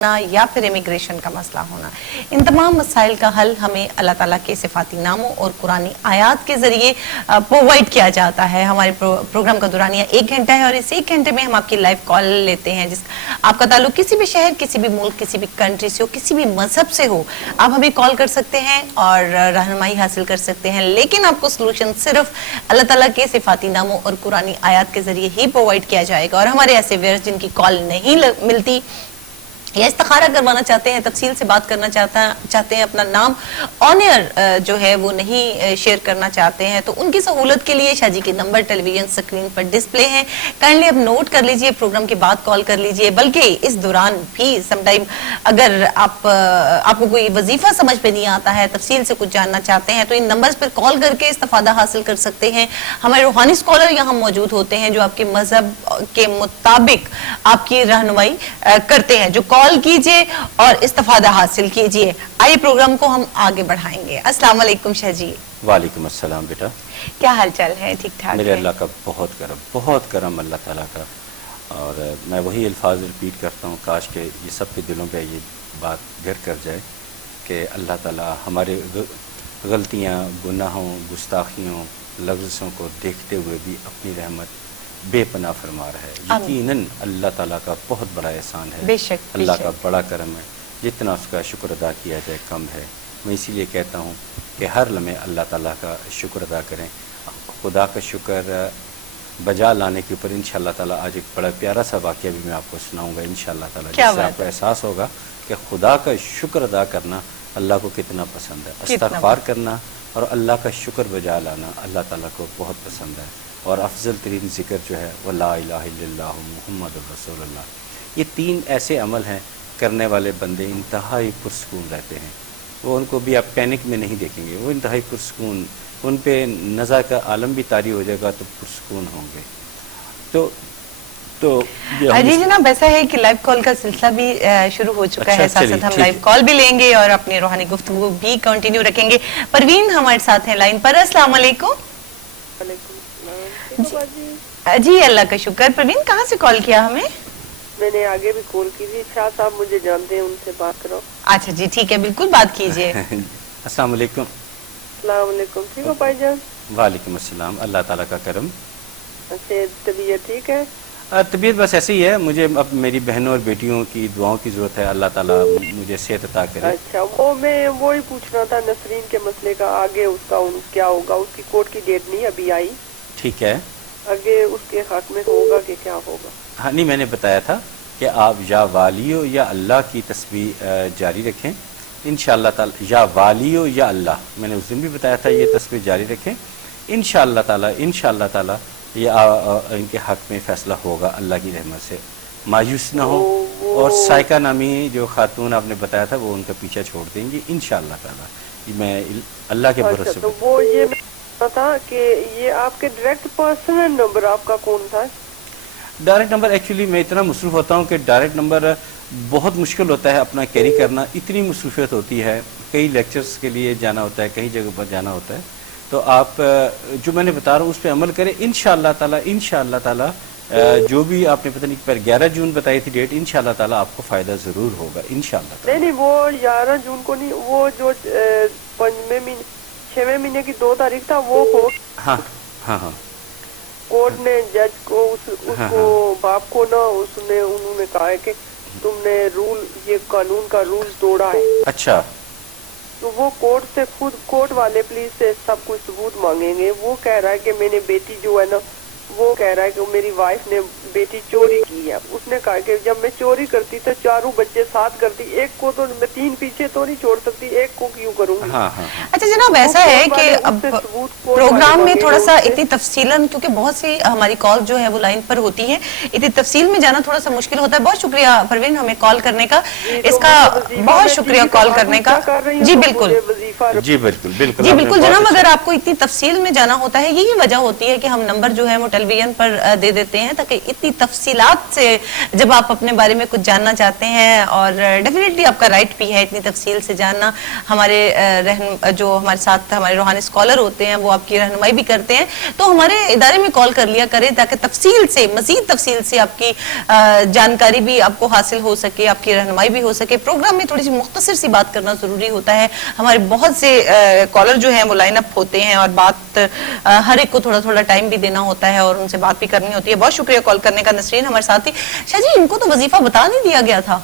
یا پھر امیگریشن کا مسئلہ ہونا، ان تمام مسائل کا حل ہمیں اللہ تعالیٰ کے صفاتی ناموں اور قرآنی آیات کے ذریعے پرووائڈ کیا جاتا ہے۔ ہمارے پروگرام کا دورانیہ 1 گھنٹہ ہے اور اس 1 گھنٹے میں ہم آپ کی لائیو کال لیتے ہیں، جس آپ کا تعلق کسی بھی شہر، کسی بھی ملک، کسی بھی کنٹری سے ہو، کسی بھی مذہب سے ہو، آپ ہمیں کال کر سکتے ہیں اور رہنمائی حاصل کر سکتے ہیں، لیکن آپ کو سلوشن صرف اللہ تعالیٰ کے صفاتی ناموں اور قرآنی آیات کے ذریعے ہی پرووائڈ کیا جائے گا۔ اور ہمارے ایسے ویئرز جن کی کال نہیں ملتی یا استخارہ کروانا چاہتے ہیں، تفصیل سے بات کرنا چاہتے ہیں، اپنا نام آن ایئر جو ہے وہ نہیں شیئر کرنا چاہتے ہیں، تو ان کی سہولت کے لیے شاہ جی کے نمبر ٹیلی ویژن سکرین پر ڈسپلے ہیں، کائنڈلی اب نوٹ کر لیجئے، پروگرام کے بعد کال کر لیجئے، بلکہ اس دوران بھی سم ٹائم اگر آپ کو کوئی وظیفہ سمجھ پہ نہیں آتا ہے، تفصیل سے کچھ جاننا چاہتے ہیں، تو ان نمبرز پر کال کر کے استفادہ حاصل کر سکتے ہیں۔ ہمارے روحانی اسکالر یہاں موجود ہوتے ہیں جو آپ کے مذہب کے مطابق آپ کی رہنمائی کرتے ہیں، جو کال کیجئے اور استفادہ حاصل کیجئے۔ آئیے پروگرام کو ہم آگے بڑھائیں گے۔ السلام علیکم شاہ جی۔ وعلیکم السلام بیٹا، کیا حال چال ہے؟ ٹھیک ٹھاک؟ میرے اللہ کا بہت کرم اللہ تعالیٰ کا، اور میں وہی الفاظ ریپیٹ کرتا ہوں، کاش کہ یہ سب کے دلوں پہ یہ بات گھر کر جائے کہ اللہ تعالیٰ ہمارے غلطیاں، گناہوں، گستاخیوں، لفظوں کو دیکھتے ہوئے بھی اپنی رحمت بے پناہ فرما رہا ہے۔ یقیناً اللہ تعالیٰ کا بہت بڑا احسان ہے، اللہ کا بڑا کرم ہے، جتنا اس کا شکر ادا کیا جائے کم ہے۔ میں اسی لیے کہتا ہوں کہ ہر لمحے اللہ تعالیٰ کا شکر ادا کریں۔ خدا کا شکر بجا لانے کے اوپر انشاءاللہ تعالیٰ آج ایک بڑا پیارا سا واقعہ بھی میں آپ کو سناؤں گا انشاءاللہ تعالیٰ، جس سے آپ کو احساس ہوگا کہ خدا کا شکر ادا کرنا اللہ کو کتنا پسند ہے، استغفار کرنا اور اللہ کا شکر بجا لانا اللہ تعالیٰ کو بہت پسند ہے۔ اور افضل ترین ذکر جو ہے وہ لا الہ الا اللہ محمد رسول اللہ۔ یہ 3 ایسے عمل ہیں کرنے والے بندے انتہائی پرسکون رہتے ہیں، وہ ان کو بھی آپ پینک میں نہیں دیکھیں گے، وہ انتہائی پرسکون، ان پہ نظر کا عالم بھی طاری ہو جائے گا تو پرسکون ہوں گے۔ تو جی جناب، ایسا ہے کہ لائیو کال کا سلسلہ بھی شروع ہو چکا ہے، ساتھ ساتھ ہم لائیو کال بھی لیں گے اور اپنی روحانی گفتگو بھی کنٹینیو رکھیں گے۔ پروین ہمارے ساتھ ہیں لائن پر۔ السلام علیکم۔ جی اللہ کا شکر۔ پروین کہاں سے کال کیا ہمیں؟ میں نے آگے بھی کال کی تھی، شاہ صاحب مجھے جانتے ہیں، ان سے بات کرو۔ اچھا جی ٹھیک ہے، بالکل بات کیجئے۔ السلام علیکم۔ السلام علیکم، ٹھیک ہو بھائی جان؟ وعلیکم السلام، اللہ تعالیٰ کا کرم۔ اچھا، طبیعت ٹھیک ہے؟ طبیعت بس ایسے ہی ہے، مجھے اب میری بہنوں اور بیٹیوں کی دعاؤں کی ضرورت ہے، اللہ تعالیٰ مجھے صحت عطا کرے۔ اچھا، وہ میں وہی پوچھنا تھا نسرین کے مسئلے کا، آگے اس کا کیا ہوگا؟ اس کی کورٹ کی ڈیٹ نہیں ابھی آئی، ٹھیک ہے، آگے اس کے حق میں ہوگا کہ کیا ہوگا؟ ہاں نہیں، میں نے بتایا تھا کہ آپ یا والیو یا اللہ کی تسبیح جاری رکھیں انشاءاللہ تعالی، یا والیو یا اللہ، میں نے اس دن بھی بتایا تھا یہ تسبیح جاری رکھیں انشاءاللہ تعالی یہ ان کے حق میں فیصلہ ہوگا اللہ کی رحمت سے، مایوس نہ ہو۔ اور سائقہ نامی جو خاتون آپ نے بتایا تھا وہ ان کا پیچھا چھوڑ دیں گی انشاءاللہ تعالی، میں اللہ کے بھروسے۔ تو وہ یہ تھا کہ یہ آپ کے ڈائریکٹ پرسنل نمبر آپ کا کون تھا؟ ڈائریکٹ نمبر ایکچولی میں اتنا مصروف ہوتا ہوں کہ ڈائریکٹ نمبر بہت مشکل ہوتا ہے اپنا کیری کرنا، اتنی مصروفیت ہوتی ہے، کئی لیکچرز کے لیے جانا ہوتا ہے، کئی جگہ پر جانا ہوتا ہے، تو آپ جو میں نے بتا رہا ہوں اس پہ عمل کریں انشاءاللہ تعالی جو بھی آپ نے پتہ نہیں پر 11 جون بتائی تھی ڈیٹ، انشاءاللہ تعالی آپ کو فائدہ ضرور ہوگا انشاءاللہ تعالی۔ نہیں وہ 11 جون کو نہیں، وہ جو 6ویں مہینے کی 2 تاریخ تھا وہ ہو۔ ہاں کورٹ نے جج کو اس کو باپ کو نا انہوں نے کہا ہے کہ تم نے رول، یہ قانون کا رول توڑا ہے۔ اچھا، تو وہ کورٹ سے خود کورٹ والے پولیس سے سب کچھ ثبوت مانگیں گے۔ وہ کہہ رہا ہے کہ میں نے بیٹی جو ہے نا، وہ کہہ رہا ہے کہ میری وائف نے بیٹی چوری کی ہے۔ اس نے کہا کہ جب میں چوری کرتی تو 4 بچے ساتھ کرتی، ایک کو تو میں 3 پیچھے تو نہیں چھوڑ سکتی، ایک کو کیوں کروں گی؟ اچھا جناب، ایسا ہے کہ اب پروگرام میں تھوڑا سا اتنی تفصیلاً، کیونکہ بہت سی ہماری کال جو ہے وہ لائن پر ہوتی ہیں، اتنی تفصیل میں جانا تھوڑا سا مشکل ہوتا ہے۔ بہت شکریہ پروین ہمیں کال کرنے کا، اس کا بہت شکریہ کال کرنے کا۔ جی بالکل جی بالکل جناب، اگر آپ کو اتنی تفصیل میں جانا ہوتا ہے، یہی وجہ ہوتی ہے کہ ہم نمبر جو ہے وہ ٹیلی ویژن پر دے دیتے ہیں تاکہ اتنی تفصیلات سے جب آپ اپنے بارے میں کچھ جاننا چاہتے ہیں، اور ڈیفینیٹلی آپ کا رائٹ بھی ہے اتنی تفصیل سے جاننا. ہمارے جو ہمارے ساتھ ہمارے روحانی اسکالر ہوتے ہیں وہ آپ کی رہنمائی بھی کرتے ہیں، تو ہمارے ادارے میں کال کر لیا کریں تاکہ تفصیل سے مزید تفصیل سے آپ کی جانکاری بھی آپ کو حاصل ہو سکے، آپ کی رہنمائی بھی ہو سکے. پروگرام میں تھوڑی سی مختصر سی بات کرنا ضروری ہوتا ہے. ہمارے بہت سے کالر جو ہیں وہ لائن اپ ہوتے ہیں اور بات ہر ایک کو تھوڑا تھوڑا ٹائم بھی دینا ہوتا ہے اور ان سے بات بھی کرنی ہوتی ہے. بہت شکریہ کال کرنے کا نسرین ہمارے ساتھ ہی. شاہ جی ان کو تو وظیفہ بتا نہیں دیا گیا تھا،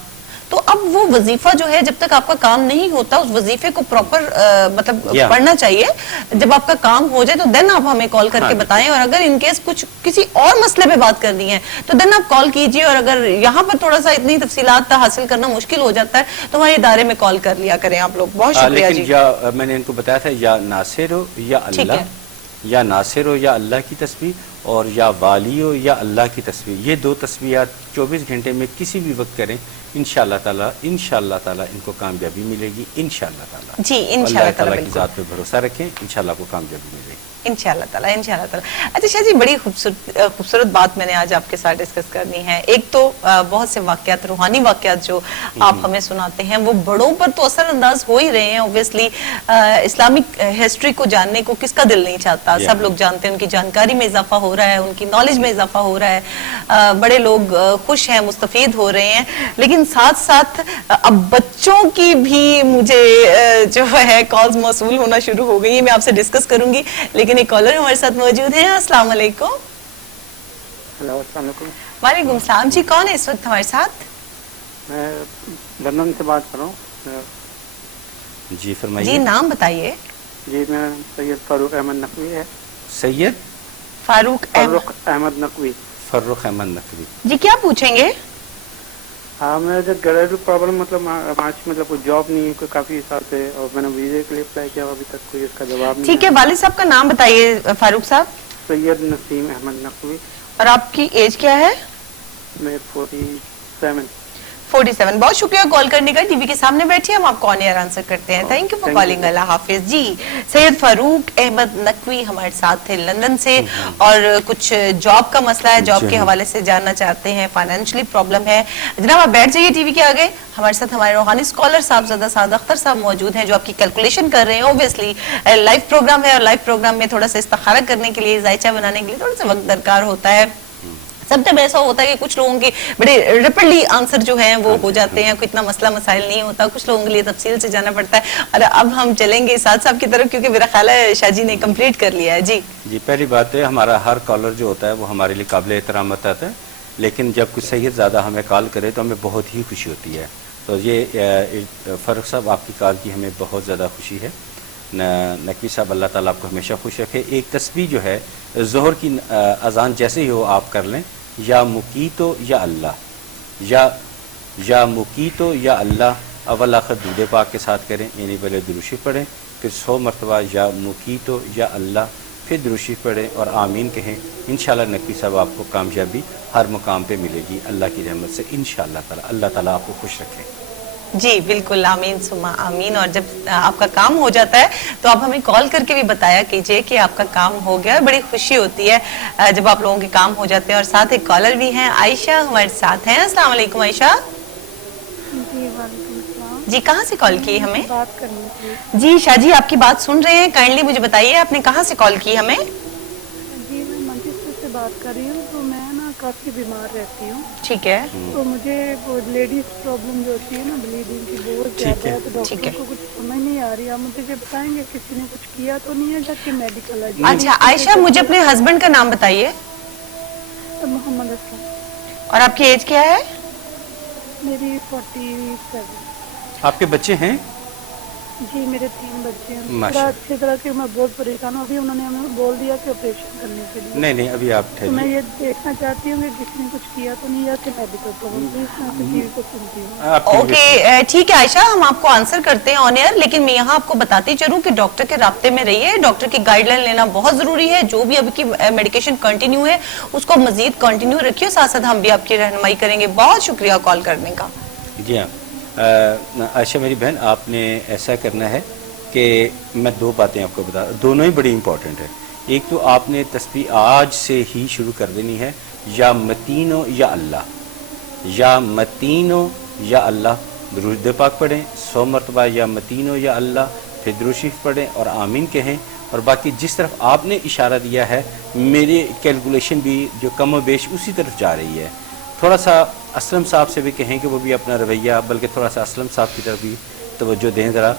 تو اب وہ وظیفہ جو ہے جب تک آپ کا کام نہیں ہوتا اس وظیفے کو پراپر مطلب پڑھنا چاہیے. جب آپ کا کام ہو جائے تو دین آپ ہمیں کال کر کے بتائیں، اور اگر ان کیس کچھ کسی اور مسئلے پہ بات کرنی ہے تو دین آپ کال کیجئے. اور اگر یہاں پر تھوڑا سا اتنی تفصیلات حاصل کرنا مشکل ہو جاتا ہے تو ہمارے ادارے میں کال کر لیا کریں آپ لوگ. بہت شکریہ جی. میں نے ان کو بتایا تھا یا ناصر ہو یا اللہ، یا ناصر ہو یا اللہ کی تسبیح، اور یا والی ہو یا اللہ کی تسبیح. یہ دو تسبیحات 24 گھنٹے میں کسی بھی وقت کریں، انشاءاللہ تعالیٰ ان کو کامیابی ملے گی انشاءاللہ تعالیٰ. جی انشاءاللہ اللہ تعالیٰ کی ذات پہ بھروسہ رکھیں، انشاءاللہ کو کامیابی ملے گی انشاءاللہ تعالیٰ انشاءاللہ تعالیٰ. اچھا شاہ جی بڑی خوبصورت بات میں نے آج آپ کے ساتھ ڈسکس کرنی ہے. ایک تو بہت سے واقعات، روحانی واقعات جو آپ ہمیں سناتے ہیں وہ بڑوں پر تو اثر انداز ہو ہی رہے ہیں. اوبویسلی اسلامک ہسٹری کو جاننے کو کس کا دل نہیں چاہتا. سب لوگ جانتے ہیں، ان کی جانکاری میں اضافہ ہو رہا ہے، ان کی نالج میں اضافہ ہو رہا ہے، بڑے لوگ خوش ہیں، مستفید ہو رہے ہیں. لیکن ساتھ ساتھ اب بچوں کی بھی مجھے جو ہے کالز موصول ہونا شروع ہو گئی ہیں. میں آپ سے ڈسکس کروں گی، لیکن ایک کالر ہمارے ساتھ موجود ہیں. السلام علیکم. ہلو السلام علیکم. وعلیکم السلام. جی کون ہے اس وقت ہمارے ساتھ؟ میں لندن سے بات کر رہا ہوں. جی فرمائیے. جی نام بتائیے. جی میں سید فاروق احمد نقوی ہے. سید فاروق احمد نقوی. فاروق احمد نقوی. جی کیا پوچھیں گے؟ ہاں میں جو گھریلو پرابلم مطلب کوئی جاب نہیں ہے کوئی کافی سال سے، اور میں نے ویزے کے لیے اپلائی کیا، ابھی تک کوئی اس کا جواب نہیں. ٹھیک ہے، والد صاحب کا نام بتائیے فاروق صاحب. سید نسیم احمد نقوی. اور آپ کی ایج کیا ہے؟ میں 47. بہت شکریہ کال کرنے کا. ٹی وی کے سامنے بیٹھے ہم آپ کو آن ایئر آنسر کرتے ہیں. Thank you for calling. اللہ حافظ. جی سید فاروق احمد نقوی ہمارے ساتھ تھے لندن سے، اور کچھ جاب کا مسئلہ ہے، جاب کے حوالے سے جاننا چاہتے ہیں، فائنینشلی پرابلم ہے. جناب آپ بیٹھ جائیے ٹی وی کے آگے. ہمارے ساتھ ہمارے روحانی اسکالر صاحبزادہ سعد اختر صاحب موجود ہیں جو آپ کی کیلکولیشن کر رہے ہیں. اوبویسلی لائیو پروگرام ہے، اور لائیو پروگرام میں تھوڑا سا استخارہ کرنے کے لیے، ذائچہ بنانے کے لیے تھوڑا سا وقت درکار ہوتا ہے. سب ٹائم ایسا ہوتا ہے کہ کچھ لوگوں کے بڑے ریپڈلی آنسر جو ہیں وہ ہو جاتے ہیں، کوئی اتنا مسئلہ مسائل نہیں ہوتا. کچھ لوگوں کے لیے تفصیل سے جانا پڑتا ہے. اور اب ہم چلیں گے سعد صاحب کی طرف، کیونکہ میرا خیال ہے شاہ جی نے کمپلیٹ کر لیا ہے. جی پہلی بات ہے ہمارا ہر کالر جو ہوتا ہے وہ ہمارے لیے قابل احترام ہوتا ہے، لیکن جب کچھ سید زیادہ ہمیں کال کرے تو ہمیں بہت ہی خوشی ہوتی ہے. تو یہ فاروق صاحب آپ کی کال کی ہمیں بہت زیادہ خوشی ہے. نقوی صاحب اللہ تعالیٰ آپ کو ہمیشہ خوش رکھے. ایک تسبیح جو ہے ظہر کی اذان جیسے ہی ہو آپ کر لیں، یا مقیتو یا اللہ، یا مقیتو یا اللہ، اول آخر درود پاک کے ساتھ کریں، یعنی پہلے درود شریف پڑھیں، پھر 100 مرتبہ یا مقیتو یا اللہ، پھر درود شریف پڑھیں اور آمین کہیں. انشاءاللہ نقوی صاحب آپ کو کامیابی ہر مقام پہ ملے گی اللہ کی رحمت سے انشاءاللہ تعالی. اللہ تعالیٰ آپ کو خوش رکھے. جی بالکل، آمین ثم آمین. اور جب آپ کا کام ہو جاتا ہے تو آپ ہمیں کال کر کے بھی بتایا کیجئے کہ آپ کا کام ہو گیا. بڑی خوشی ہوتی ہے جب آپ لوگوں کے کام ہو جاتے ہیں. اور ساتھ ایک کالر بھی ہیں، عائشہ ہمارے ساتھ ہیں. السلام علیکم عائشہ. جی وعلیکم السلام. جی کہاں سے کال کی ہمیں؟ بات کرنی تھی. جی شاہ جی آپ کی بات سن رہے ہیں. کائنڈلی مجھے بتائیے آپ نے کہاں سے کال کی ہمیں؟ جی میں مانچسٹر سے بات کر رہی ہوں. تو میں نا کافی بیمار رہتی ہوں. ٹھیک ہے. تو مجھے وہ لیڈیز پرابلم جو ہوتی ہے نا بلیڈنگ کی بہت زیادہ ہے. تو ڈاکٹر کو کچھ سمجھ نہیں آ رہی. آپ مجھے بتائیں گے کسی نے کچھ کیا تو نہیں ہے جبکہ میڈیکل ہے؟ اچھا عائشہ مجھے اپنے ہسبینڈ کا نام بتائیے. محمد اسلم. اور آپ کی ایج کیا ہے؟ میری 47. آپ کے بچے ہیں؟ جی میرے 3 بچے ہیں. ماشاءاللہ. اچھی طرح سے میں بہت پریشان ہوں. ابھی انہوں نے ہمیں بول دیا کہ آپریشن کرنے کے لیے. نہیں ابھی آپ تو میں ٹھہریے. یہ دیکھنا چاہتی ہوں کہ کسی نے کچھ کیا تو نہیں، یا کہ میڈیکل پرابلم. پلیز میں ٹی وی کو سنتی ہوں. آپ کی اوکے ٹھیک ہے عائشہ، ہم آپ کو آنسر کرتے ہیں آن ایئر. لیکن میں یہاں آپ کو بتاتی چلوں کہ ڈاکٹر کے رابطے میں رہیے. ڈاکٹر کی گائیڈ لائن لینا بہت ضروری ہے. جو بھی ابھی کی میڈیکیشن کنٹینیو ہے اس کو مزید کنٹینیو رکھیے. ساتھ ساتھ ہم بھی آپ کی رہنمائی کریں گے. بہت شکریہ کال کرنے کا. جی ہاں عائشہ میری بہن، آپ نے ایسا کرنا ہے کہ میں 2 باتیں آپ کو بتا، دونوں ہی بڑی امپورٹنٹ ہے. ایک تو آپ نے تسبیح آج سے ہی شروع کر دینی ہے، یا متینو یا اللہ، یا متینو یا اللہ، درود پاک پڑھیں 100 مرتبہ، یا متینو یا اللہ، پھر درود شریف پڑھیں اور آمین کہیں. اور باقی جس طرف آپ نے اشارہ دیا ہے میری کیلکولیشن بھی جو کم و بیش اسی طرف جا رہی ہے. تھوڑا سا اسلم صاحب سے بھی کہیں کہ وہ بھی اپنا رویہ، بلکہ تھوڑا سا اسلم صاحب کی طرف بھی توجہ دیں ذرا،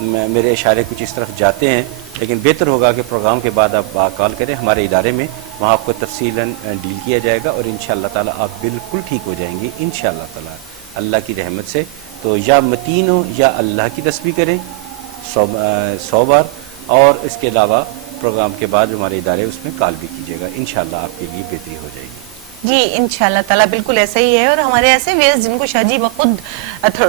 میرے اشارے کچھ اس طرف جاتے ہیں، لیکن بہتر ہوگا کہ پروگرام کے بعد آپ کال کریں ہمارے ادارے میں، وہاں آپ کو تفصیلاً ڈیل کیا جائے گا اور انشاءاللہ تعالیٰ آپ بالکل ٹھیک ہو جائیں گے انشاءاللہ تعالیٰ اللہ کی رحمت سے. تو یا متینو یا اللہ کی تسبیح کریں 100 بار، اور اس کے علاوہ پروگرام کے بعد ہمارے ادارے اس میں کال بھی کیجیے گا، انشاءاللہ آپ کے لیے بہتری ہو جائے گی. جی انشاءاللہ تعالیٰ بالکل ایسا ہی ہے. اور ہمارے ایسے ویئرز جن کو شاہ جی بخود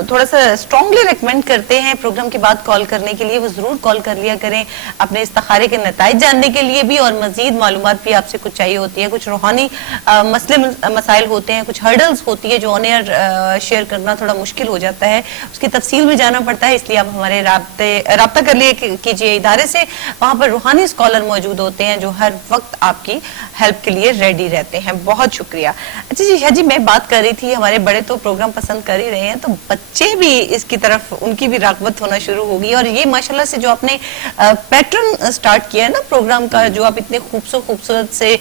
تھوڑا سا اسٹرانگلی ریکمینڈ کرتے ہیں پروگرام کے بعد کال کرنے کے لیے، وہ ضرور کال کر لیا کریں اپنے استخارے کے نتائج جاننے کے لیے بھی، اور مزید معلومات بھی آپ سے کچھ چاہیے ہوتی ہے، کچھ روحانی مسئلے مسائل ہوتے ہیں، کچھ ہرڈلز ہوتی ہے جو آن ایئر شیئر کرنا تھوڑا مشکل ہو جاتا ہے، اس کی تفصیل میں جانا پڑتا ہے. اس لیے آپ ہمارے رابطہ کر لیے کیجیے ادارے سے، وہاں پر روحانی اسکالر موجود ہوتے ہیں جو ہر وقت آپ کی ہیلپ کے لیے ریڈی رہتے ہیں. بہت شکریہ. اچھا جی شاہ جی، میں بات کر رہی تھی ہمارے بڑے تو پروگرام پسند کر ہی رہے ہیں، تو بچے بھی اس کی طرف ان کی بھی رغبت ہونا شروع ہوگی. اور یہ ماشاءاللہ سے جو آپ نے پیٹرن سٹارٹ کیا ہے نا پروگرام کا، جو آپ اتنے خوبصورت سے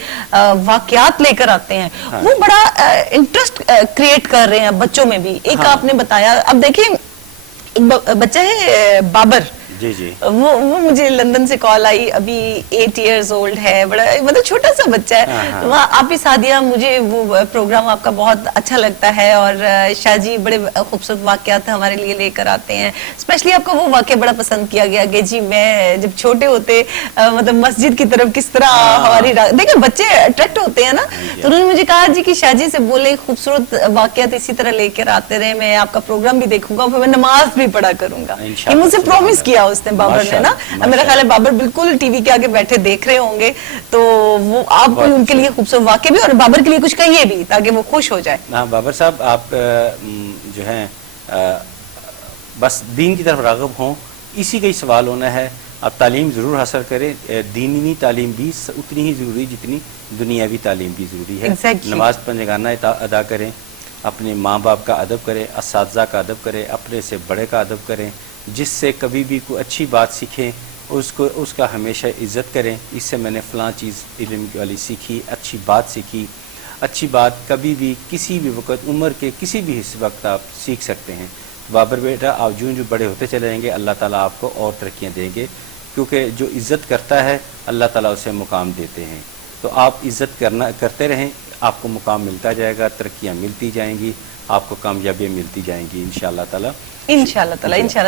واقعات لے کر آتے ہیں، وہ بڑا انٹرسٹ کریٹ کر رہے ہیں بچوں میں بھی. ایک آپ نے بتایا، اب دیکھیں ایک بچہ ہے بابر، جی جی، وہ مجھے لندن سے کال آئی، ابھی 8 ایئرز اولڈ ہے، بڑا مطلب چھوٹا سا بچہ ہے. وہاں آپ ہی سعدیہ، مجھے وہ پروگرام آپ کا بہت اچھا لگتا ہے، اور شاہ جی بڑے خوبصورت واقعات ہمارے لیے لے کر آتے ہیں. اسپیشلی آپ کا وہ واقعہ بڑا پسند کیا گیا کہ جی میں جب چھوٹے ہوتے مطلب مسجد کی طرف کس طرح ہماری دیکھیں بچے اٹریکٹ ہوتے ہیں نا، تو انہوں نے مجھے کہا جی کہ شاہ جی سے بولے خوبصورت واقعات اسی طرح لے کر آتے رہے، میں آپ کا پروگرام بھی دیکھوں گا، پھر میں نماز بھی پڑھا کروں گا. یہ مجھ سے پرومس کیا اس نے بابر نے نا. میرا خیال ہے بابر بالکل ٹی وی کے آگے بیٹھے دیکھ رہے ہوں گے، تو وہ آپ ان کے لیے خوبصورت واقع بھی، اور بابر کے لیے کچھ کہیے بھی تاکہ وہ خوش ہو جائے. ہاں بابر صاحب، آپ جو ہیں بس دین کی طرف راغب ہوں، اسی کا ہی سوال ہونا ہے. آپ تعلیم ضرور حاصل کریں، دینی تعلیم بھی اتنی ہی ضروری جتنی دنیاوی تعلیم بھی ضروری ہے. نماز پنجگانہ ادا کریں، اپنے ماں باپ کا ادب کریں، اساتذہ کا ادب کریں، اپنے سے بڑے کا ادب کریں، جس سے کبھی بھی کوئی اچھی بات سیکھیں اس کا ہمیشہ عزت کریں. اس سے میں نے فلاں چیز علم والی سیکھی، اچھی بات سیکھی. اچھی بات کبھی بھی کسی بھی وقت عمر کے کسی بھی وقت آپ سیکھ سکتے ہیں. بابر بیٹا، آپ جو بڑے ہوتے چلے جائیں گے اللہ تعالیٰ آپ کو اور ترقیاں دیں گے، کیونکہ جو عزت کرتا ہے اللہ تعالیٰ اسے مقام دیتے ہیں. تو آپ عزت کرتے رہیں، آپ کو مقام ملتا جائے گا، ترقیاں ملتی جائیں گی، آپ کو کامیابیاں ملتی جائیں گی انشاءاللہ تعالیٰ. انشاءاللہ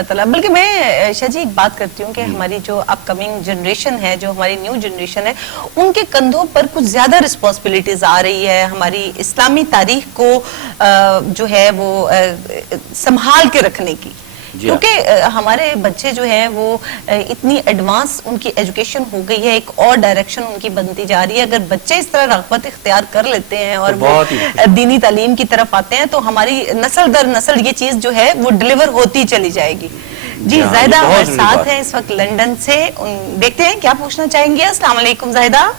تعالیٰ. بلکہ میں شاہ جی ایک بات کرتی ہوں کہ ہماری جو اپ کمنگ جنریشن ہے، جو ہماری نیو جنریشن ہے، ان کے کندھوں پر کچھ زیادہ رسپانسبلٹیز آ رہی ہے ہماری اسلامی تاریخ کو جو ہے وہ سنبھال کے رکھنے کی. کیونکہ ہمارے بچے جو ہیں وہ اتنی ایڈوانس ان کی ایجوکیشن ہو گئی ہے، ایک اور ڈائریکشن ان کی بنتی جا رہی ہے. اگر بچے اس طرح رغبت اختیار کر لیتے ہیں اور وہ دینی تعلیم کی طرف آتے ہیں، تو ہماری نسل در نسل یہ چیز جو ہے وہ ڈیلیور ہوتی چلی جائے گی. جی زاہدہ ہمارے ساتھ ہیں اس وقت لندن سے، دیکھتے ہیں کیا پوچھنا چاہیں گے. السلام علیکم زاہدہ.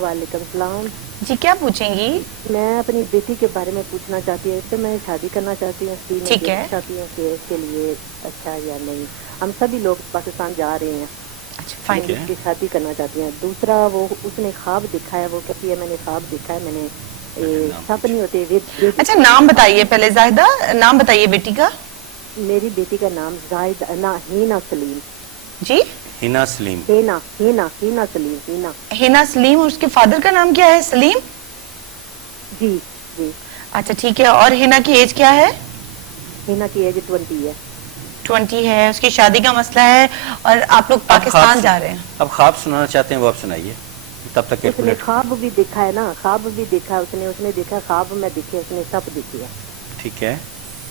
وعلیکم السلام. جی کیا پوچھیں گی؟ میں اپنی بیٹی کے بارے میں پوچھنا چاہتی ہوں. اس سے میں شادی کرنا چاہتی ہوں، ٹھیک ہے، چاہتی ہوں کہ اس کے لیے اچھا یا نہیں. ہم سبھی لوگ پاکستان جا رہے ہیں، اس کی شادی کرنا چاہتی ہیں. دوسرا وہ اس نے خواب دیکھا ہے، وہ کہتی ہے میں نے خواب دیکھا ہے، میں نے سب نہیں ہوتے. اچھا نام بتائیے پہلے زاہدہ، نام بتائیے بیٹی کا. میری بیٹی کا نام ہینا سلیم. جی ہینا سلیم. ہینا سلیم. ہینا سلیم. اور اس کے فادر کا نام کیا ہے؟ سلیم. جی جی. اچھا ٹھیک ہے. اور ہینا کی ایج کیا ہے؟ ہینا کی ایج 20 ہے. 20 ہے. اس کی شادی کا مسئلہ ہے اور آپ لوگ پاکستان جا رہے ہیں. اب خواب سنانا چاہتے ہیں وہ آپ سنائیے. تب تک اس نے خواب بھی دیکھا ہے نا، خواب بھی دیکھا اس نے دیکھا خواب میں دیکھے، اس نے سب دیکھے ہیں. ٹھیک ہے.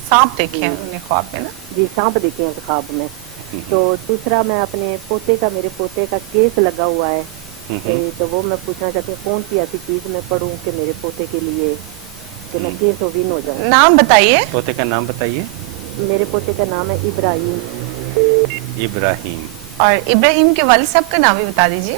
سانپ دیکھے ہیں انہوں نے خواب میں نا؟ جی سانپ دیکھے ہیں خواب میں. تو دوسرا میں اپنے پوتے کا، میرے پوتے کا کیس لگا ہوا ہے، تو وہ میں پوچھنا چاہتی ہوں کون سی ایسی چیز میں پڑھوں کہ میرے پوتے کے لیے کہ میں کیس ہو ون ہو جاؤں. نام بتائیے. پوتے کا نام بتائیے. میرے پوتے کا نام ہے ابراہیم. ابراہیم. اور ابراہیم کے والد صاحب کا نام بھی بتا دیجیے.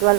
22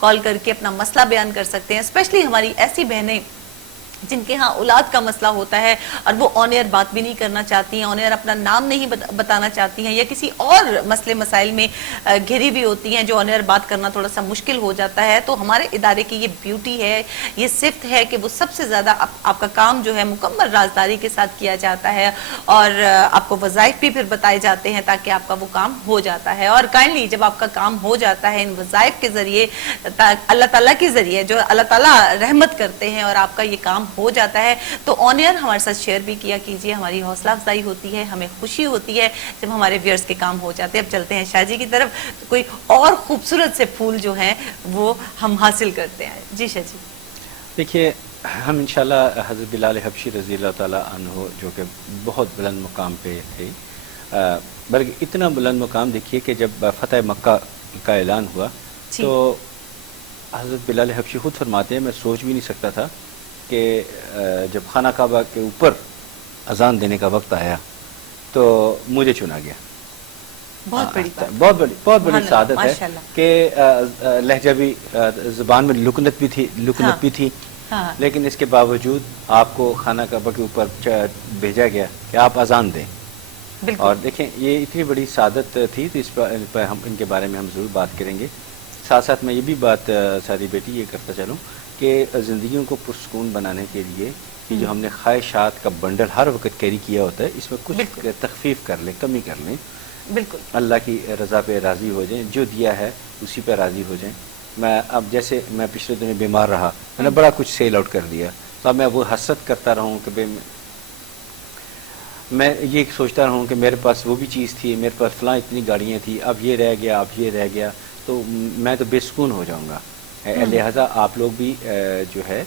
کال کر کے اپنا مسئلہ بیان کر سکتے ہیں. اسپیشلی ہماری ایسی بہنیں جن کے ہاں اولاد کا مسئلہ ہوتا ہے اور وہ آن ایئر بات بھی نہیں کرنا چاہتی ہیں, آن ایئر اپنا نام نہیں بتانا چاہتی ہیں, یا کسی اور مسئلے مسائل میں گھری ہوئی ہوتی ہیں جو آن ایئر بات کرنا تھوڑا سا مشکل ہو جاتا ہے, تو ہمارے ادارے کی یہ بیوٹی ہے, یہ صفت ہے کہ وہ سب سے زیادہ آپ کا کام جو ہے مکمل رازداری کے ساتھ کیا جاتا ہے, اور آپ کو وظائف بھی پھر بتائے جاتے ہیں تاکہ آپ کا وہ کام ہو جاتا ہے. اور کائنڈلی جب آپ کا کام ہو جاتا ہے ان وظائف کے ذریعے, اللہ تعالیٰ کے ذریعے جو اللہ تعالیٰ رحمت کرتے ہیں, اور آپ کا یہ کام ہو جاتا ہے, تو آن ایئر ہمارے ساتھ شیئر بھی کیا کیجئے. ہماری حوصلہ افزائی ہوتی ہے, ہمیں خوشی ہوتی ہے جب ہمارے ویئرز کے کام ہو جاتے ہیں. اب چلتے ہیں شاہ جی کی طرف, کوئی اور خوبصورت سے پھول جو ہیں وہ ہم حاصل کرتے ہیں. جی شاہ جی. دیکھیے, ہم انشاءاللہ حضرت بلال حبشی رضی اللہ تعالیٰ عنہ جو کہ بہت بلند مقام پہ تھے, بلکہ اتنا بلند مقام دیکھیے کہ جب فتح مکہ کا اعلان ہوا تو حضرت بلال حبشی خود فرماتے ہیں, میں سوچ بھی نہیں سکتا تھا کہ جب خانہ کعبہ کے اوپر اذان دینے کا وقت آیا تو مجھے چنا گیا. بہت بڑی سعادت ہے کہ لہجہ بھی, زبان میں لکنت بھی تھی, لیکن اس کے باوجود آپ کو خانہ کعبہ کے اوپر بھیجا گیا کہ آپ اذان دیں. اور دیکھیں یہ اتنی بڑی سعادت تھی, تو اس پر ہم ان کے بارے میں ہم ضرور بات کریں گے. ساتھ ساتھ میں یہ بھی بات ساری بیٹی یہ کرتا چلوں کہ زندگیوں کو پرسکون بنانے کے لیے کہ جو ہم نے خواہشات کا بنڈل ہر وقت کیری کیا ہوتا ہے, اس میں کچھ تخفیف کر لیں, کمی کر لیں. بالکل اللہ کی رضا پہ راضی ہو جائیں, جو دیا ہے اسی پہ راضی ہو جائیں. میں اب جیسے میں پچھلے دنوں بیمار رہا, میں نے بڑا کچھ سیل آؤٹ کر دیا, تو اب میں وہ حسرت کرتا رہوں کہ میں یہ سوچتا رہوں کہ میرے پاس وہ بھی چیز تھی, میرے پاس فلاں اتنی گاڑیاں تھیں, اب یہ رہ گیا, اب یہ رہ گیا, تو میں تو بے سکون ہو جاؤں گا. لہٰذا آپ لوگ بھی جو ہے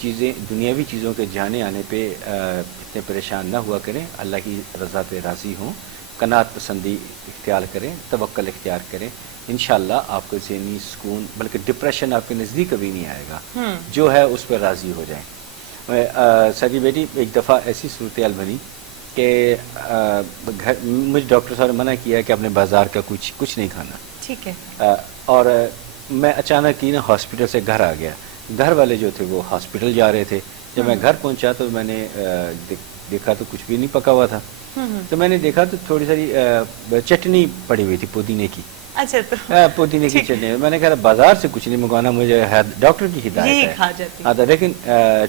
چیزیں, دنیاوی چیزوں کے جانے آنے پہ اتنے پریشان نہ ہوا کریں, اللہ کی رضا پہ راضی ہوں, قناعت پسندی اختیار کریں, توکل اختیار کریں. انشاءاللہ آپ کو ذہنی سکون, بلکہ ڈپریشن آپ کے نزدیک کبھی نہیں آئے گا. جو ہے اس پہ راضی ہو جائیں. سادی بیٹی, ایک دفعہ ایسی صورتحال بنی کہ مجھے ڈاکٹر صاحب نے منع کیا کہ اپنے بازار کا کچھ نہیں کھانا. ٹھیک ہے. اور میں اچانک ہی نا ہاسپٹل سے گھر آ گیا. گھر والے جو تھے وہ ہاسپٹل جا رہے تھے. جب میں گھر پہنچا تو میں نے دیکھا تو کچھ بھی نہیں پکا ہوا تھا. تو میں نے دیکھا تو تھوڑی ساری چٹنی پڑی ہوئی تھی پودینے کی. اچھا, پودینے کی چٹنی. میں نے کہا بازار سے کچھ نہیں منگوانا, مجھے ڈاکٹر کی ہدایت ہے. لیکن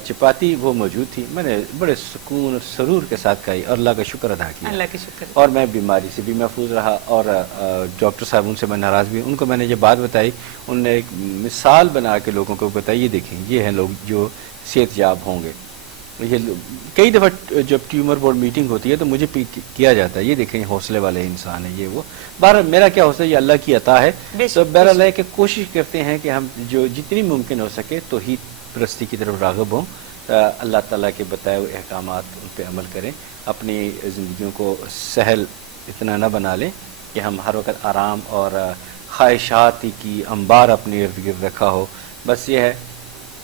چپاتی وہ موجود تھی. میں نے بڑے سکون اور سرور کے ساتھ کھائی اور اللہ کا شکر ادا کیا. اللہ کا شکر. اور میں بیماری سے بھی محفوظ رہا. اور ڈاکٹر صاحب ان سے میں ناراض بھی, ان کو میں نے جب بات بتائی, انہوں نے ایک مثال بنا کے لوگوں کو بتائی, یہ دیکھیں یہ ہیں لوگ جو صحت یاب ہوں گے. یہ کئی دفعہ جب ٹیومر بورڈ میٹنگ ہوتی ہے تو مجھے کیا جاتا ہے, یہ دیکھیں حوصلے والے انسان ہیں یہ وہ. بہرحال میرا کیا حوصلہ, یہ اللہ کی عطا ہے. تو بہرحال ہے کہ کوشش کرتے ہیں کہ ہم جو جتنی ممکن ہو سکے توحید پرستی کی طرف راغب ہوں, اللہ تعالیٰ کے بتائے ہوئے احکامات ان پہ عمل کریں. اپنی زندگیوں کو سہل اتنا نہ بنا لیں کہ ہم ہر وقت آرام اور خواہشات کی انبار اپنے ارد گرد رکھا ہو. بس یہ ہے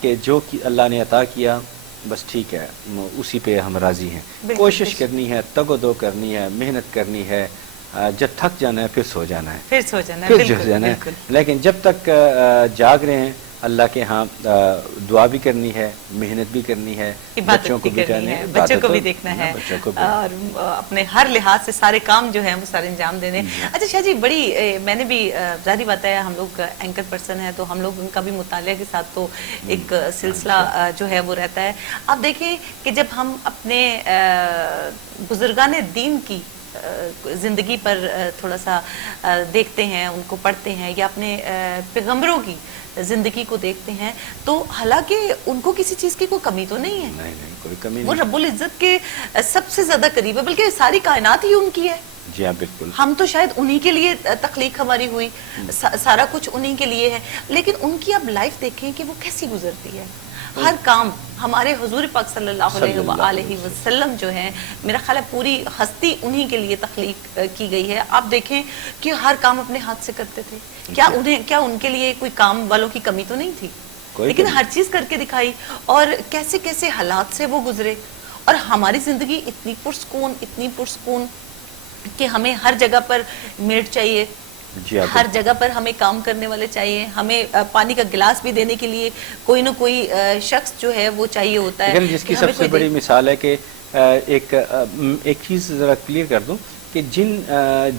کہ جو اللہ نے عطا کیا بس ٹھیک ہے, اسی پہ ہم راضی ہیں. کوشش کرنی ہے, تگ و دو کرنی ہے, محنت کرنی ہے. جب تھک جانا ہے پھر سو جانا ہے, پھر سو جانا ہے. لیکن جب تک جاگ رہے ہیں اللہ کے ہاں دعا بھی کرنی ہے, محنت بھی کرنی ہے, بچوں کو بھی کرنی ہے, بچوں کو بھی دیکھنا ہے, اور اپنے ہر لحاظ سے سارے کام جو ہیں وہ سارے انجام دینے. اچھا شاہ جی, بڑی میں نے بھی ظاہری بات ہے, ہم لوگ اینکر پرسن ہیں تو ہم لوگ ان کا بھی مطالعہ کے ساتھ تو ایک سلسلہ جو ہے وہ رہتا ہے. آپ دیکھیں کہ جب ہم اپنے بزرگان دین کی زندگی پر تھوڑا سا دیکھتے ہیں, ان کو پڑھتے ہیں, یا اپنے پیغمبروں کی زندگی کو دیکھتے ہیں, تو حالانکہ ان کو کسی چیز کی کوئی کمی تو نہیں ہے. نہیں, کوئی کمی نہیں. وہ رب العزت کے سب سے زیادہ قریب ہے, بلکہ ساری کائنات ہی ان کی ہے. جی ہاں بالکل. ہم تو شاید انہی کے لیے تخلیق ہماری ہوئی, سارا کچھ انہی کے لیے ہے, لیکن ان کی اب لائف دیکھیں کہ وہ کیسی گزرتی ہے. ہر کام ہمارے حضور پاک صلی اللہ علیہ وسلم جو ہیں, میرا خیال ہے پوری ہستی انہی کے لیے تخلیق کی گئی ہے. آپ دیکھیں کہ ہر کام اپنے ہاتھ سے کرتے تھے. کیا ان کے لیے کوئی کام والوں کی کمی تو نہیں تھی, لیکن ہر چیز کر کے دکھائی. اور کیسے کیسے حالات سے وہ گزرے, اور ہماری زندگی اتنی پرسکون کہ ہمیں ہر جگہ پر میڈ چاہیے, جی ہر جگہ پر ہمیں کام کرنے والے چاہیے, ہمیں پانی کا گلاس بھی دینے کے لیے کوئی نہ کوئی شخص جو ہے وہ چاہیے ہوتا ہے. جس کی سب سے بڑی مثال ہے کہ ایک چیز ذرا کلیئر کر دوں کہ جن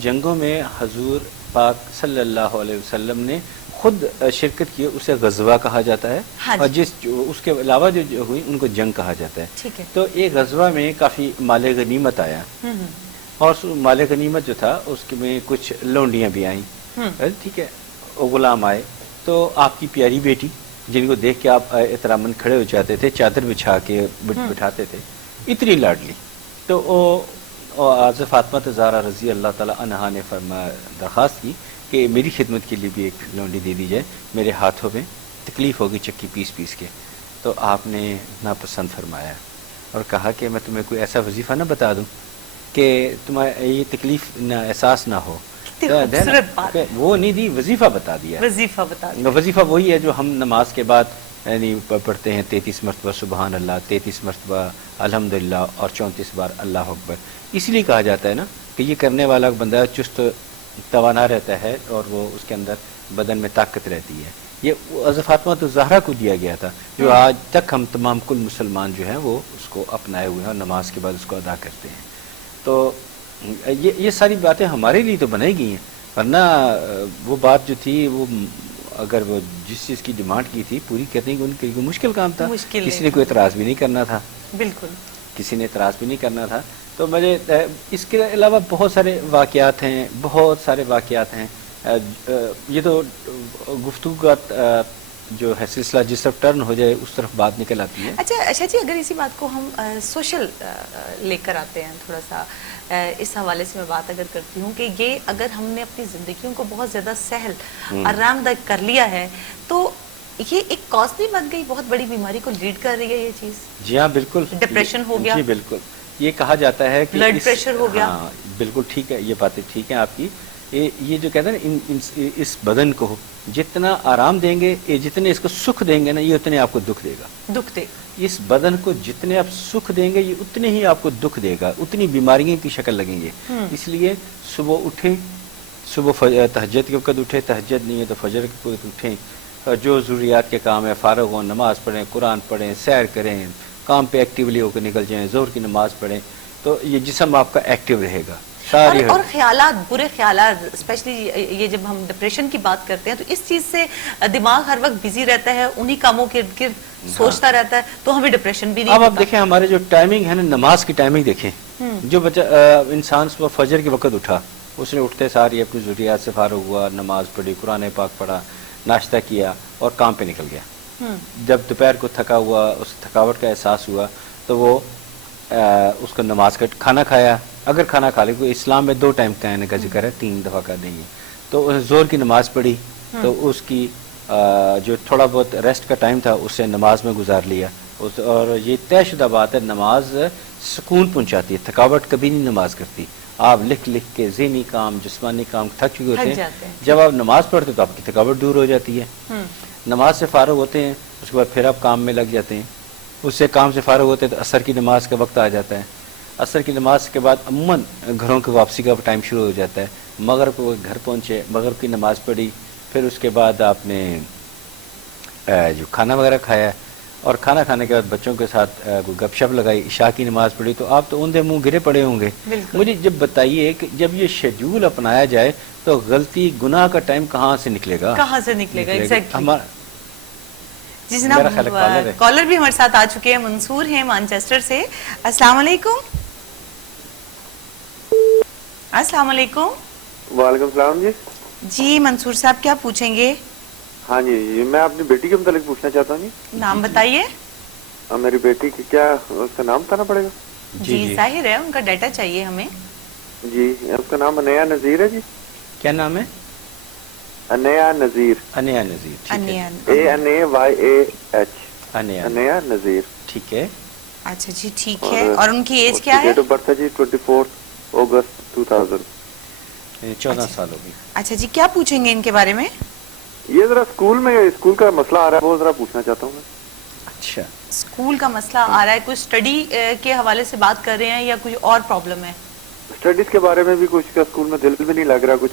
جنگوں میں حضور پاک صلی اللہ علیہ وسلم نے خود شرکت کی اسے غزوہ کہا جاتا ہے, اور اس کے علاوہ جو ہوئی ان کو جنگ کہا جاتا ہے. تو ایک غزوہ میں کافی مال غنیمت آیا, اور مال غنیمت جو تھا اس میں کچھ لونڈیاں بھی آئیں, ٹھیک ہے, غلام آئے. تو آپ کی پیاری بیٹی جن کو دیکھ کے آپ احتراماً کھڑے ہو جاتے تھے, چادر بچھا کے بٹھاتے تھے, اتنی لاڈلی. تو حضرت فاطمہ زہرا رضی اللہ تعالیٰ عنہا نے درخواست کی کہ میری خدمت کے لیے بھی ایک لونڈی دے دی جائے, میرے ہاتھوں میں تکلیف ہوگی چکی پیس پیس کے. تو آپ نے ناپسند فرمایا اور کہا کہ میں تمہیں کوئی ایسا وظیفہ نہ بتا دوں کہ تمہیں یہ تکلیف نہ احساس نہ ہو. وہ نہیں دی, وظیفہ بتا دیا. وظیفہ وہی ہے جو ہم نماز کے بعد یعنی پڑھتے ہیں 33 مرتبہ سبحان اللہ, 33 مرتبہ الحمدللہ اور 34 بار اللہ اکبر. اس لیے کہا جاتا ہے نا کہ یہ کرنے والا بندہ چست توانا رہتا ہے اور وہ اس کے اندر بدن میں طاقت رہتی ہے. یہ حضرت فاطمہ زہرا کو دیا گیا تھا, جو آج تک ہم تمام کل مسلمان جو ہیں وہ اس کو اپنائے ہوئے ہیں اور نماز کے بعد اس کو ادا کرتے ہیں. تو یہ ساری باتیں ہمارے لیے تو بنائی گئی ہیں, ورنہ وہ بات جو تھی وہ اگر وہ جس چیز کی ڈیمانڈ کی تھی پوری کرنے کی ان کے لیے مشکل کام تھا. کسی نے کوئی اعتراض بھی نہیں کرنا تھا, بالکل کسی نے اعتراض بھی نہیں کرنا تھا. تو مجھے اس کے علاوہ بہت سارے واقعات ہیں, یہ تو گفتگو کا جو ہے سلسلہ جس طرف ٹرن ہو جائے اس طرف بات نکل آتی ہے. اچھا جی, اگر اسی بات کو ہم سوشل لے کر آتے ہیں تھوڑا سا, اس حوالے سے میں بات اگر کرتی ہوں کہ یہ اگر ہم نے اپنی زندگیوں کو بہت زیادہ سہل آرام دہ کر لیا ہے تو یہ ایک کاسٹلی بن گئی, بہت بڑی بیماری کو لیڈ کر رہی ہے یہ چیز. جی ہاں بالکل, ڈپریشن ہو گیا. جی بالکل, یہ کہا جاتا ہے کہ بلڈ پریشر ہو گیا. ہاں بالکل ٹھیک ہے, یہ باتیں ٹھیک ہیں آپ کی. یہ جو کہتے ہیں نا اس بدن کو جتنا آرام دیں گے, جتنے اس کو سکھ دیں گے نا, یہ اتنے آپ کو دکھ دے گا. اس بدن کو جتنے آپ سکھ دیں گے یہ اتنے ہی آپ کو دکھ دے گا, اتنی بیماریوں کی شکل لگیں گے. اس لیے صبح اٹھیں, صبح تہجد کے وقت اٹھیں, تہجد نہیں ہے تو فجر کے وقت اٹھیں, جو ضروریات کے کام ہے فارغ ہوں, نماز پڑھیں, قرآن پڑھیں, سیر کریں, کام پہ ایکٹیولی ہو کے نکل جائیں, زور کی نماز پڑھیں, تو یہ جسم آپ کا ایکٹیو رہے گا. اور خیالات, برے خیالات, اسپیشلی یہ جب ہم ڈپریشن کی بات کرتے ہیں تو اس چیز سے دماغ ہر وقت بزی رہتا ہے, انہی کاموں کے ارد گرد سوچتا رہتا ہے, تو ہمیں ڈپریشن بھی نہیں. اب آپ دیکھیں ہمارے جو ٹائمنگ ہے نا, نماز کی ٹائمنگ دیکھیں. جو بچہ انسان صبح فجر کے وقت اٹھا, اس نے اٹھتے ساری اپنی ضروریات سے فارغ ہوا, نماز پڑھی, قرآن پاک پڑھا, ناشتہ کیا اور کام پہ نکل گیا. جب دوپہر کو تھکا ہوا, اس تھکاوٹ کا احساس ہوا, تو وہ اس کو نماز کا کھانا کھایا. اگر کھانا کھا لے, کوئی اسلام میں 2 ٹائم کہنے کا ذکر ہے, 3 دفعہ کا نہیں ہے. تو زور کی نماز پڑھی, تو اس کی جو تھوڑا بہت ریسٹ کا ٹائم تھا اسے نماز میں گزار لیا. اور یہ طے شدہ بات ہے, نماز سکون پہنچاتی ہے, تھکاوٹ کبھی نہیں نماز کرتی. آپ لکھ کے ذہنی کام, جسمانی کام تھک چکے ہوتے ہیں, جب آپ نماز پڑھتے تو آپ کی تھکاوٹ دور ہو جاتی ہے. نماز سے فارغ ہوتے ہیں, اس کے بعد پھر آپ کام میں لگ جاتے ہیں. اس سے کام سے فارغ ہوتے ہیں تو عصر کی نماز کا وقت آ جاتا ہے. عصر کی نماز کے بعد عموماً گھروں کی واپسی کا ٹائم شروع ہو جاتا ہے. مغرب کو گھر پہنچے, مغرب کی نماز پڑھی, پھر اس کے بعد آپ نے جو کھانا وغیرہ کھایا, اور کھانا کھانے کے بعد بچوں کے ساتھ گپ شپ لگائی, عشاء کی نماز پڑھی, تو آپ تو اوندے منہ گرے پڑے ہوں گے. مجھے جب بتائیے کہ جب یہ شیڈول اپنایا جائے تو غلطی گناہ کا ٹائم کہاں سے نکلے گا, جی جناب, کالر بھی ہمارے ساتھ آ چکے ہیں, منصور ہیں مانچسٹر سے. السلام علیکم. السلام علیکم. وعلیکم السلام. جی منصور صاحب کیا پوچھیں گے؟ ہاں جی, میں اپنی بیٹی کے متعلق پوچھنا چاہتا ہوں. نام بتائیے. میری بیٹی کی کیا اس کا نام بتانا پڑے گا؟ جی ظاہر ہے, ان کا ڈیٹا چاہیے ہمیں. جی اس کا نام انیا نذیر ہے. جی کیا نام ہے؟ انیا نذیر. انیا نذیر, انیا نذیر. ٹھیک ہے. اچھا جی ٹھیک ہے. اور ان کی ایج کیا ہے؟ ڈیٹ آف برتھ ہے جی 24 اگست 2000. 14 سال ہو گئی. اچھا جی, کیا پوچھیں گے ان کے بارے میں؟ یہ ذرا اسکول کا مسئلہ آ رہا ہے, وہ ذرا پوچھنا چاہتا ہوں میں. اچھا, اسکول کا مسئلہ آ رہا ہے, کوئی اسٹڈی کے حوالے سے بات کر رہے ہیں یا کوئی اور پرابلم ہے؟ اسٹڈیز کے بارے میں بھی کچھ کا اسکول میں دل بھی نہیں لگ رہا کچھ.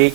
1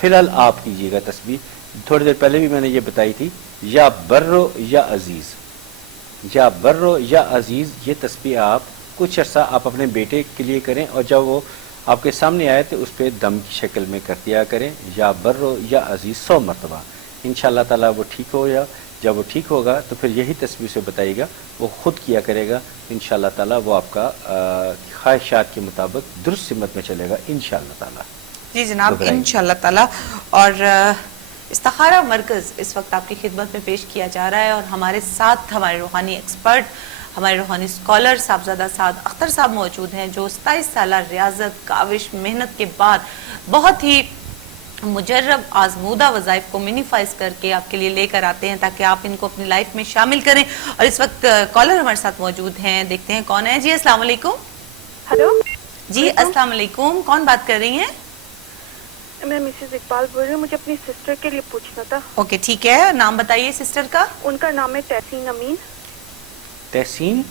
فی الحال آپ کیجیے گا تسبیح. تھوڑی دیر پہلے بھی میں نے یہ بتائی تھی, یا برو یا عزیز, یا برو یا عزیز, یہ تسبیح آپ کچھ عرصہ آپ اپنے بیٹے کے لیے کریں, اور جب وہ آپ کے سامنے آئے تو اس پہ دم کی شکل میں کر دیا کریں, یا برو یا عزیز 100 مرتبہ. انشاءاللہ تعالیٰ وہ ٹھیک ہو جا. جب وہ ٹھیک ہوگا تو پھر یہی تسبیح سے بتائیے گا, وہ خود کیا کرے گا. انشاءاللہ تعالیٰ وہ آپ کا خواہشات کے مطابق درست سمت میں چلے گا انشاءاللہ تعالیٰ. جی جناب انشاءاللہ تعالیٰ. اور استخارہ مرکز اس وقت آپ کی خدمت میں پیش کیا جا رہا ہے, اور ہمارے ساتھ ہمارے روحانی ایکسپرٹ, ہمارے روحانی اسکالر صاحبزادہ سعد اختر صاحب موجود ہیں, جو 27 سالہ ریاضت, کاوش, محنت کے بعد بہت ہی مجرب آزمودہ وظائف کو منیفائز کر کے آپ کے لیے لے کر آتے ہیں تاکہ آپ ان کو اپنی لائف میں شامل کریں. اور اس وقت کالر ہمارے ساتھ موجود ہیں, دیکھتے ہیں کون ہے. جی السلام علیکم. ہلو جی السلام علیکم, کون بات کر رہی ہیں؟ میں مسز اقبال بول رہی ہوں, مجھے اپنی سسٹر کے لیے پوچھنا تھا. اوکے ٹھیک ہے, نام بتائیے سسٹر کا. ان کا نام ہے تحسین امین. تحسین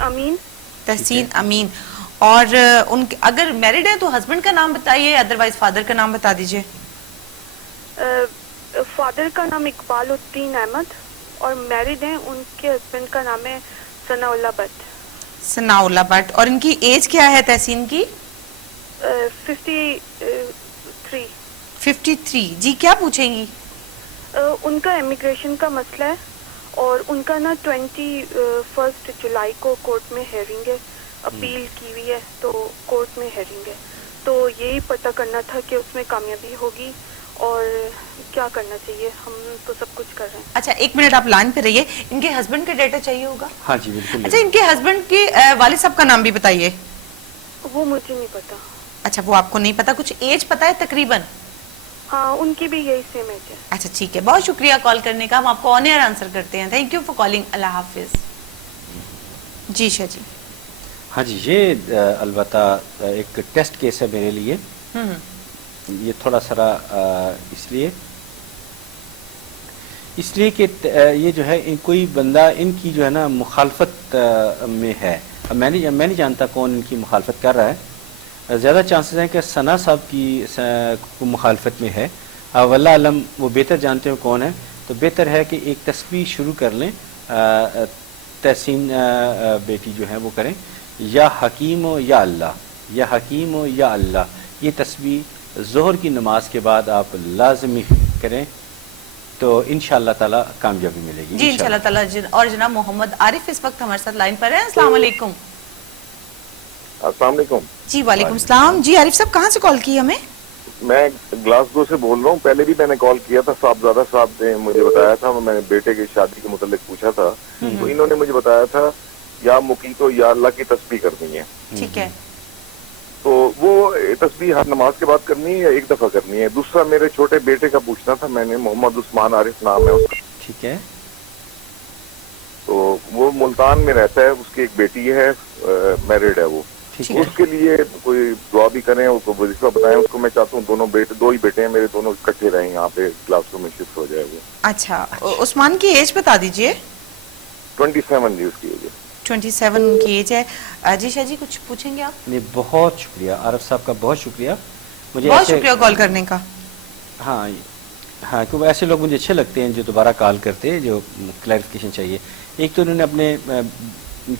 امین. تحسین امین. اور ان اگر میرڈ ہیں تو ہسبینڈ کا نام بتائیے, ادروائز فادر کا نام بتا دیجئے. فادر کا نام اقبال الدین احمد, اور میرڈ ہیں, ان کے ہسبینڈ کا نام ہے ثناء اللہ بٹ. Sana Allah but. اور ان کی ایج کیا ہے تحسین کی؟ 53. جی کیا پوچھیں گی؟ ان کا امیگریشن کا مسئلہ ہے, اور ان کا نا 21 جولائی کو کورٹ میں ہیئرنگ ہے, اپیل کی ہوئی ہے, تو کورٹ میں ہیئرنگ ہے. تو یہی پتہ کرنا تھا کہ اس میں کامیابی ہوگی اور کیا کرنا چاہیے. ہم تو سب کچھ کر رہے ہیں. اچھا ایک منٹ آپ لائن پہ رہیے, ان کے ہسبینڈ کا ڈیٹا چاہیے ہوگا. ہاں جی بالکل. اچھا ان کے ہسبینڈ کے والد صاحب کا نام بھی بتائیے. وہ مجھے نہیں پتا. اچھا وہ آپ کو نہیں پتا, کچھ ایج پتا ہے تقریباً؟ ہاں ان کی بھی یہی سیم ایج ہے. اچھا ٹھیک ہے, بہت شکریہ کال کرنے کا, ہم آپ کو آن ایئر آنسر کرتے ہیں. Thank you for calling. اللہ حافظ. جی شاہ جی. ہاں جی, یہ البتہ ایک ٹیسٹ کیس ہے میرے لیے. یہ تھوڑا سا اس لیے کہ یہ جو ہے کوئی بندہ ان کی جو ہے نا مخالفت میں ہے. میں نہیں جانتا کون ان کی مخالفت کر رہا ہے. زیادہ چانسز ہیں کہ ثنا صاحب کی مخالفت میں ہے. واللہ علم وہ بہتر جانتے ہیں کون ہے. تو بہتر ہے کہ ایک تسبیح شروع کر لیں. تحسین بیٹی جو ہے وہ کریں, یا حکیم ہو یا اللہ, یا حکیم ہو یا اللہ. یہ تسبیح ظہر کی نماز کے بعد آپ لازمی کریں, تو انشاءاللہ تعالی کامیابی ملے گی. جی انشاءاللہ تعالی. اور جناب محمد عارف اس وقت ہمارے ساتھ لائن پر ہیں. السلام علیکم. السلام علیکم. جی وعلیکم السلام. جی عارف صاحب کہاں سے کال کی ہمیں؟ میں گلاسگو سے بول رہا ہوں. پہلے بھی میں نے کال کیا تھا, صاحبزادہ صاحب نے مجھے بتایا تھا, میں نے بیٹے کی شادی کے متعلق پوچھا تھا, تو انہوں نے مجھے بتایا تھا یا مقیت یا اللہ کی تسبیح کرنی ہے. ٹھیک ہے. تو وہ تسبیح ہر نماز کے بعد کرنی ہے یا ایک دفعہ کرنی ہے؟ دوسرا میرے چھوٹے بیٹے کا پوچھنا تھا میں نے, محمد عثمان عارف نام ہے اس کا. ٹھیک ہے. تو وہ ملتان میں رہتا ہے, اس کی ایک بیٹی ہے, میرڈ ہے وہ. اس کے لیے کوئی دعا بھی کریں, اس کو وظیفہ بتائیں. اس کو میں چاہتا ہوں دو ہی بیٹے ہیں میرے, دونوں اکٹھے رہیں یہاں پہ, گلاسگو میں شفٹ ہو جائے وہ. اچھا عثمان کی ایج بتا دیجئے. 27 جی اس کی ایج ہے. 27 کی ایج ہے. جی شاہ جی کچھ پوچھیں گے آپ؟ نہیں بہت شکریہ عارف صاحب کا, بہت شکریہ. بہت شکریہ کال کرنے کا. ہاں کیونکہ ایسے لوگ مجھے اچھے لگتے ہیں جو دوبارہ کال کرتے ہیں, جو کلیریفیکیشن چاہیے. ایک تو انہوں نے اپنے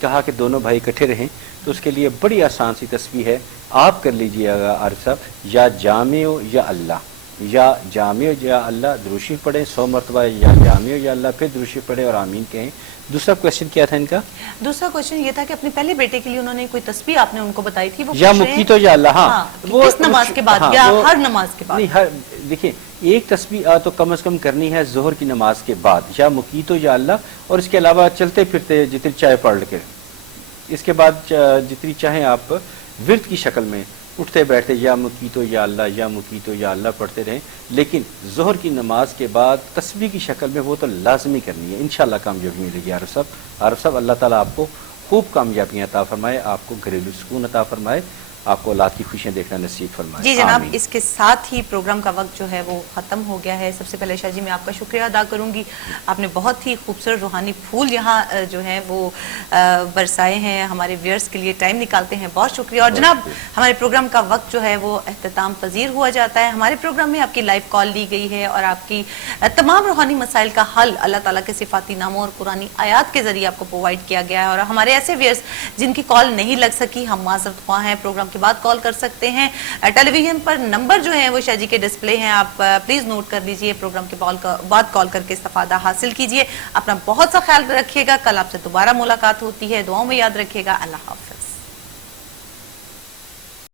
کہا کہ دونوں بھائی اکٹھے رہیں, تو اس کے لیے بڑی آسان سی تسبیح ہے, آپ کر لیجئے گا عارف صاحب. یا جامع یا اللہ, یا جامع یا اللہ درود شریف پڑھیں 100 مرتبہ, یا جامع یا اللہ, پھر درود شریف پڑھیں اور آمین کہیں. دوسرا کویشچن کیا تھا ان کا؟ دوسرا کویشچن یہ تھا کہ اپنے پہلے بیٹے کے لیے انہوں نے کوئی تسبیح آپ نے ان کو بتائی تھی, وہ یا مقیت یا اللہ. ہاں وہ کس نماز کے بعد یا ہر نماز کے بعد؟ نہیں دیکھیں, ایک تسبیح تو کم از کم کرنی ہے ظہر کی نماز کے بعد, یا مقیت یا اللہ, اور اس کے علاوہ چلتے پھرتے جتنی چاہے پڑھ کے, اس کے بعد جتنی چاہیں آپ ورد کی شکل میں اٹھتے بیٹھتے یا مقیت یا اللہ, یا مقیت یا اللہ پڑھتے رہیں. لیکن ظہر کی نماز کے بعد تسبیح کی شکل میں وہ تو لازمی کرنی ہے. انشاءاللہ کامیابی ملے گی. عارف صاحب اللہ تعالیٰ آپ کو خوب کامیابیاں عطا فرمائے, آپ کو گھریلو سکون عطا فرمائے, آپ کو اولاد کی خوشیاں دیکھنا نصیب فرمائے. جی جناب, اس کے ساتھ ہی پروگرام کا وقت جو ہے وہ ختم ہو گیا ہے. سب سے پہلے شاہ جی میں آپ کا شکریہ ادا کروں گی, آپ نے بہت ہی خوبصورت روحانی پھول یہاں جو ہیں وہ برسائے ہیں, ہمارے ویئرز کے لیے ٹائم نکالتے ہیں, بہت شکریہ. اور جناب ہمارے پروگرام کا وقت جو ہے وہ اختتام پذیر ہوا جاتا ہے. ہمارے پروگرام میں آپ کی لائیو کال لی گئی ہے اور آپ کی تمام روحانی مسائل کا حل اللہ تعالیٰ کے صفاتی ناموں اور قرآنی آیات کے ذریعے آپ کو پرووائڈ کیا گیا ہے. اور ہمارے ایسے ویئرز جن کی کال نہیں لگ سکی, ہم معذرت خواہ ہیں, پروگرام کے بعد کال کر سکتے ہیں. ٹیلی ویژن پر نمبر جو ہیں وہ شاہ جی کے ڈسپلے ہیں, آپ پلیز نوٹ کر لیجئے, پروگرام کے بعد کال کر کے استفادہ حاصل کیجئے. اپنا بہت سا خیال رکھیے گا. کل آپ سے دوبارہ ملاقات ہوتی ہے, دعاؤں میں یاد رکھیے گا. اللہ حافظ.